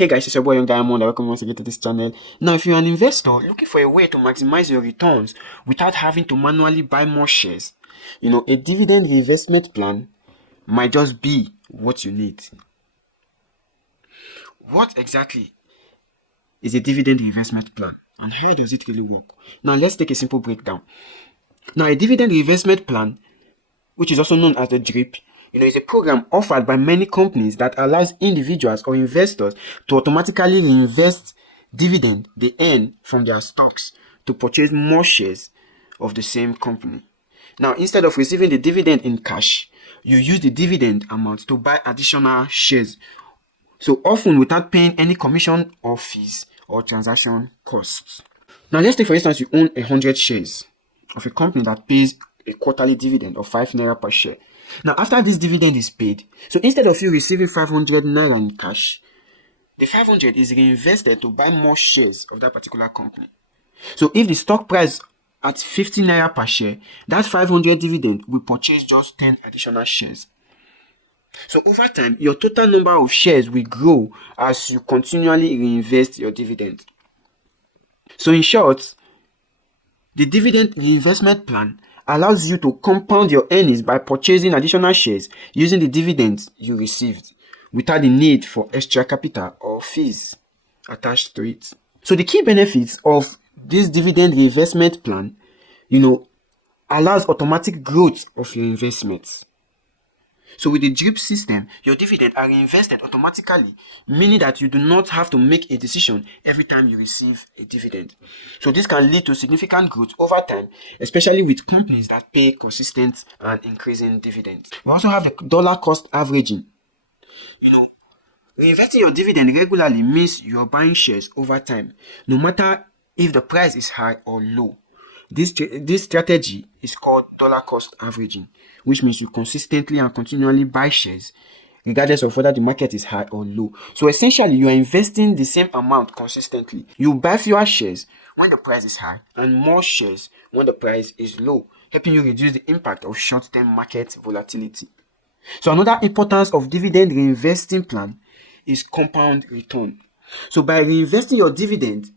Hey guys, it's your boy Young Diamond. Welcome once again to this channel. Now, if you're an investor looking for a way to maximize your returns without having to manually buy more shares, a dividend reinvestment plan might just be what you need. What exactly is a dividend reinvestment plan and how does it really work? Now, let's take a simple breakdown. Now, a dividend reinvestment plan, which is also known as the DRIP, is a program offered by many companies that allows individuals or investors to automatically reinvest dividend they earn from their stocks to purchase more shares of the same company. Now, instead of receiving the dividend in cash, you use the dividend amount to buy additional shares. So often without paying any commission or fees or transaction costs. Now, let's take for instance you own 100 shares of a company that pays a quarterly dividend of 5 naira per share. Now, after this dividend is paid, so instead of you receiving 500 naira in cash, the 500 is reinvested to buy more shares of that particular company. So if the stock price at 50 naira per share, that 500 dividend will purchase just 10 additional shares. So over time, your total number of shares will grow as you continually reinvest your dividend. So in short, the dividend reinvestment plan allows you to compound your earnings by purchasing additional shares using the dividends you received without the need for extra capital or fees attached to it. So the key benefits of this dividend reinvestment plan, allows automatic growth of your investments. So with the DRIP system, your dividends are reinvested automatically, meaning that you do not have to make a decision every time you receive a dividend. So this can lead to significant growth over time, especially with companies that pay consistent and increasing dividends. We also have the dollar cost averaging. Reinvesting your dividend regularly means you're buying shares over time, no matter if the price is high or low. This strategy is called dollar cost averaging, which means you consistently and continually buy shares regardless of whether the market is high or low. So essentially, you are investing the same amount consistently. You buy fewer shares when the price is high and more shares when the price is low, helping you reduce the impact of short-term market volatility. So another importance of dividend reinvesting plan is compound return. So by reinvesting your dividend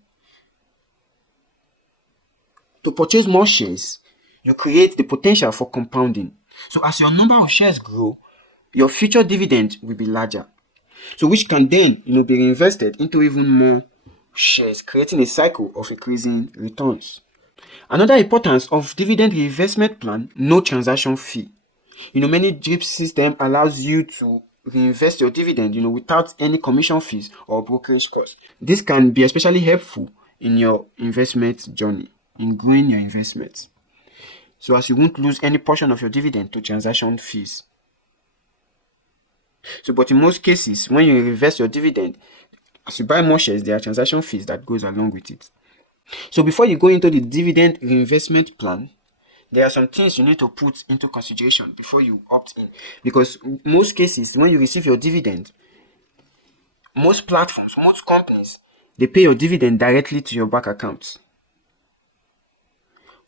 to purchase more shares, you create the potential for compounding. So as your number of shares grow, your future dividend will be larger. So which can then, be reinvested into even more shares, creating a cycle of increasing returns. Another importance of dividend reinvestment plan, no transaction fee. Many DRIP system allows you to reinvest your dividend, without any commission fees or brokerage costs. This can be especially helpful in your investment journey, in growing your investments. So as you won't lose any portion of your dividend to transaction fees. So, but in most cases, when you invest your dividend, as you buy more shares, there are transaction fees that goes along with it. So before you go into the dividend reinvestment plan, there are some things you need to put into consideration before you opt in. Because most cases, when you receive your dividend, most platforms, most companies, they pay your dividend directly to your bank account.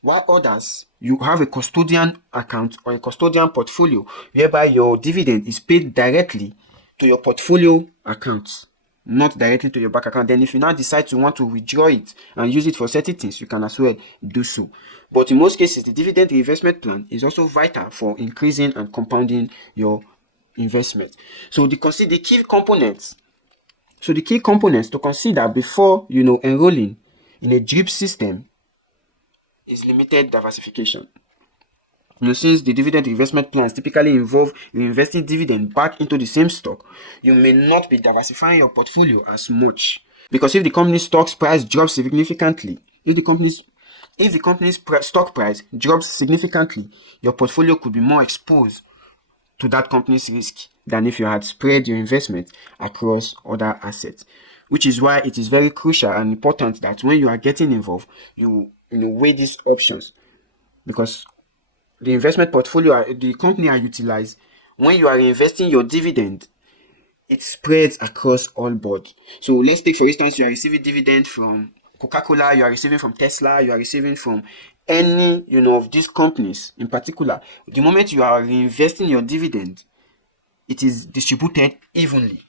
While others, you have a custodian account or a custodian portfolio whereby your dividend is paid directly to your portfolio account, not directly to your bank account. Then if you now decide to want to withdraw it and use it for certain things, you can as well do so. But in most cases, the dividend reinvestment plan is also vital for increasing and compounding your investment. So the key components to consider before enrolling in a DRIP system is limited diversification. Since the dividend investment plans typically involve reinvesting dividend back into the same stock, you may not be diversifying your portfolio as much. Because if the company's stock price drops significantly, your portfolio could be more exposed to that company's risk than if you had spread your investment across other assets. Which is why it is very crucial and important that when you are getting involved, you weigh these options, because the investment portfolio the company are utilized when you are investing your dividend, it spreads across all board. So let's take for instance, you are receiving dividend from Coca-Cola, you are receiving from Tesla, you are receiving from any of these companies in particular. The moment you are reinvesting your dividend, it is distributed evenly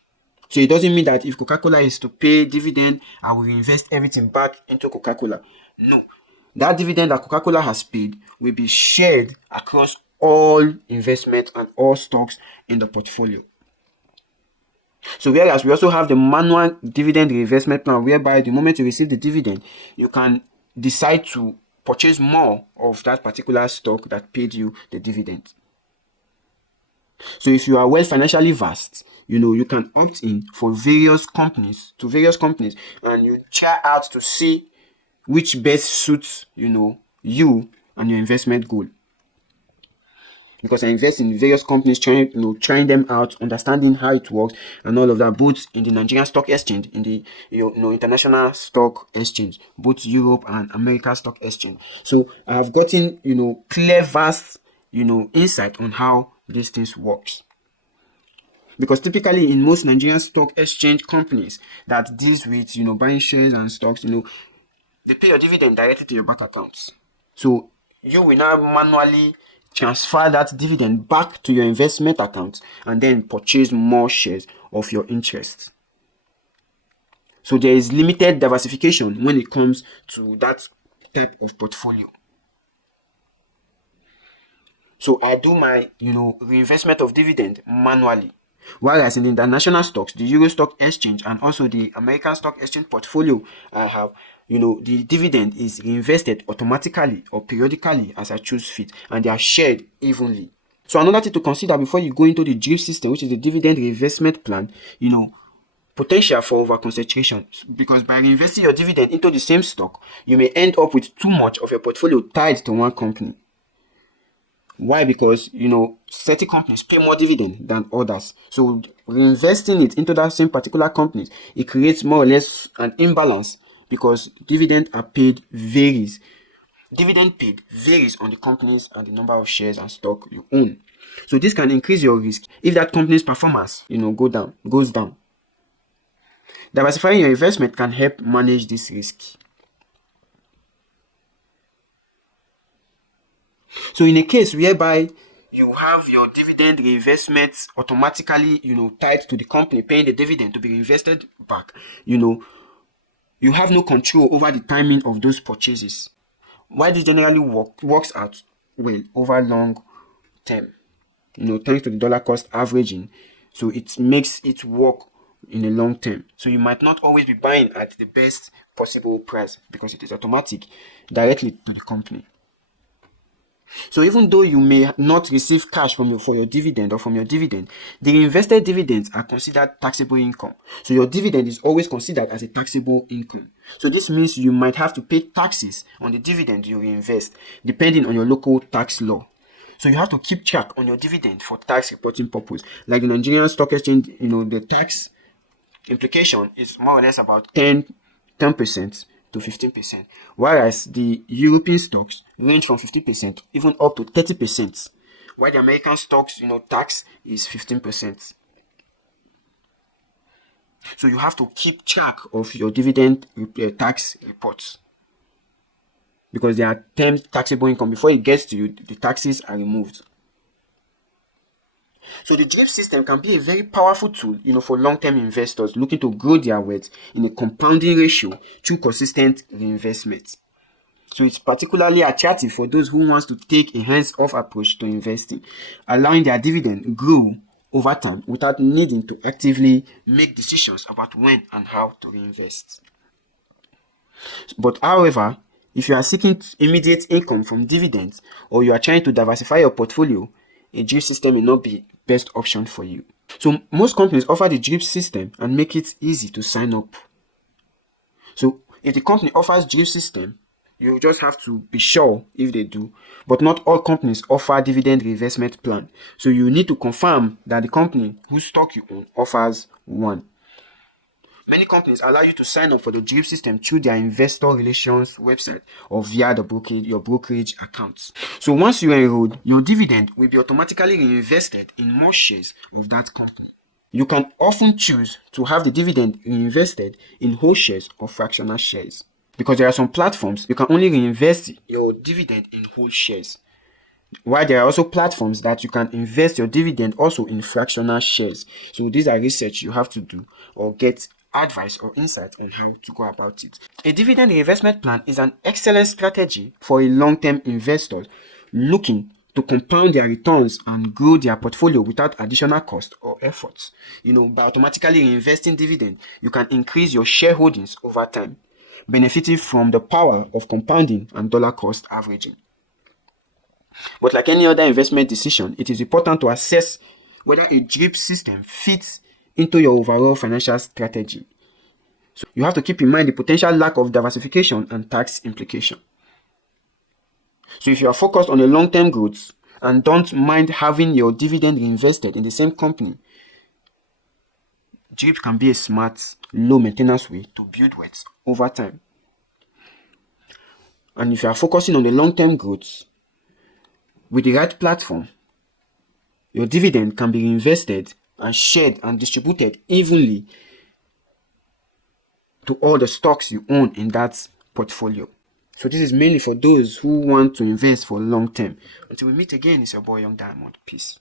So it doesn't mean that if Coca-Cola is to pay dividend, I will reinvest everything back into Coca-Cola. No. That dividend that Coca-Cola has paid will be shared across all investments and all stocks in the portfolio. So whereas we also have the manual dividend reinvestment plan, whereby the moment you receive the dividend, you can decide to purchase more of that particular stock that paid you the dividend. So if you are well financially versed, you can opt in for various companies, and you try out to see which best suits, you and your investment goal. Because I invest in various companies, trying them out, understanding how it works and all of that, both in the Nigerian Stock Exchange, in the international stock exchange, both Europe and America Stock Exchange. So I have gotten clear, vast insight on how these things works. Because typically in most Nigerian stock exchange companies that deals with buying shares and stocks, they pay your dividend directly to your bank accounts. So you will now manually transfer that dividend back to your investment account and then purchase more shares of your interest. So there is limited diversification when it comes to that type of portfolio. So I do my reinvestment of dividend manually. Whereas in the international stocks, the Euro Stock Exchange and also the American Stock Exchange portfolio I have, the dividend is reinvested automatically or periodically as I choose fit, and they are shared evenly. So another thing to consider before you go into the DRIP system, which is the dividend reinvestment plan, potential for over concentration, because by reinvesting your dividend into the same stock, you may end up with too much of your portfolio tied to one company. Why? Because certain companies pay more dividend than others. So reinvesting it into that same particular companies, it creates more or less an imbalance, because dividend paid varies on the companies and the number of shares and stock you own. So this can increase your risk if that company's performance goes down. Diversifying your investment can help manage this risk. So in a case whereby you have your dividend reinvestments automatically, tied to the company paying the dividend to be reinvested back, you have no control over the timing of those purchases. Why this generally works out well over long term, thanks to the dollar cost averaging. So it makes it work in a long term. So you might not always be buying at the best possible price because it is automatic directly to the company. So even though you may not receive cash for your dividend or from your dividend, the reinvested dividends are considered taxable income. So your dividend is always considered as a taxable income. So this means you might have to pay taxes on the dividend you reinvest, depending on your local tax law. So you have to keep track on your dividend for tax reporting purpose. Like the Nigerian Stock Exchange, the tax implication is more or less about 10% to 15%, whereas the European stocks range from 15% even up to 30%, while the American stocks, tax is 15%. So you have to keep track of your dividend tax reports, because they are termed taxable income. Before it gets to you, the taxes are removed. So the DRIP system can be a very powerful tool, for long-term investors looking to grow their wealth in a compounding ratio through consistent reinvestment. So it's particularly attractive for those who want to take a hands-off approach to investing, allowing their dividend grow over time without needing to actively make decisions about when and how to reinvest. But however, if you are seeking immediate income from dividends, or you are trying to diversify your portfolio, a DRIP system may not be best option for you. So most companies offer the DRIP system and make it easy to sign up. So if the company offers DRIP system, you just have to be sure if they do. But not all companies offer dividend reinvestment plan. So you need to confirm that the company whose stock you own offers one. Many companies allow you to sign up for the DRIP system through their investor relations website or via your brokerage accounts. So once you enroll, your dividend will be automatically reinvested in more shares of that company. You can often choose to have the dividend reinvested in whole shares or fractional shares, because there are some platforms you can only reinvest your dividend in whole shares. While there are also platforms that you can invest your dividend also in fractional shares. So these are research you have to do or get advice or insight on how to go about it. A dividend reinvestment plan is an excellent strategy for a long-term investor looking to compound their returns and grow their portfolio without additional cost or efforts. By automatically reinvesting dividend, you can increase your shareholdings over time, benefiting from the power of compounding and dollar cost averaging. But like any other investment decision, it is important to assess whether a drip system fits into your overall financial strategy. So you have to keep in mind the potential lack of diversification and tax implication. So if you are focused on a long-term growth and don't mind having your dividend reinvested in the same company, drip can be a smart, low-maintenance way to build wealth over time. And if you are focusing on the long-term growth, with the right platform, your dividend can be reinvested and shared and distributed evenly to all the stocks you own in that portfolio. So this is mainly for those who want to invest for long term. Until we meet again, it's your boy Young Diamond. Peace.